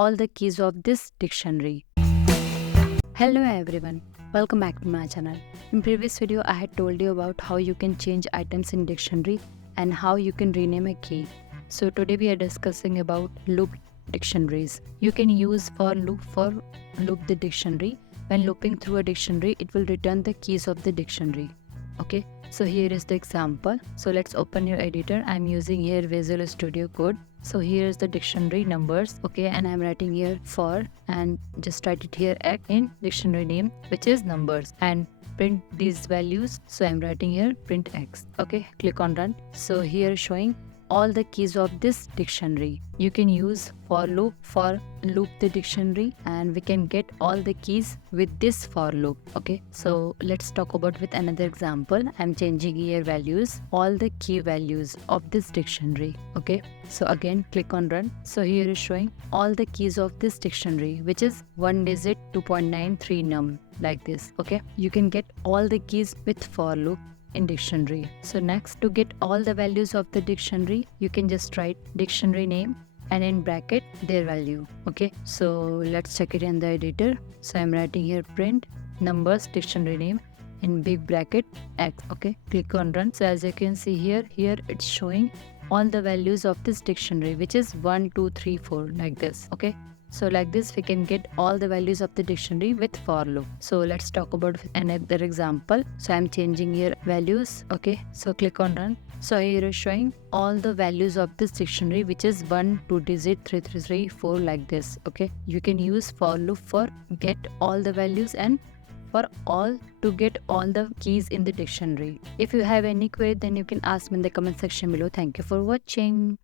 all the keys of this dictionary. Hello everyone, welcome back to my channel. In previous video I had told you about how you can change items in dictionary and how you can rename a key. So today we are discussing about loop dictionaries. You can use for loop the dictionary. When looping through a dictionary, it will return the keys of the dictionary. Okay, so here is the example. So let's open your editor. I'm using here Visual Studio Code. So here is the dictionary numbers. Okay, and I'm writing here for and just write it here in dictionary name, which is numbers, and print these values. So I'm writing here print x. Okay, click on run. So here showing all the keys of this dictionary. You can use for loop the dictionary, and we can get all the keys with this for loop. Okay, so let's talk about with another example. I'm changing here values, all the key values of this dictionary. Okay, so again click on run. So here is showing all the keys of this dictionary, which is 1 digit 2.93 num, like this. Okay, you can get all the keys with for loop in dictionary. So next, to get all the values of the dictionary, you can just write dictionary name and in bracket their value. Okay, so let's check it in the editor. So I'm writing here print numbers dictionary name in big bracket x. Okay, click on run. So as you can see here it's showing all the values of this dictionary, which is 1 2 3 4, like this. Okay, so like this we can get all the values of the dictionary with for loop. So let's talk about another example. So I'm changing here values. Okay, so click on run. So here is showing all the values of this dictionary, which is 1 2 digit 3 3 3 4, like this. Okay, you can use for loop for get all the values and for all to get all the keys in the dictionary. If you have any query, then you can ask me in the comment section below. Thank you for watching.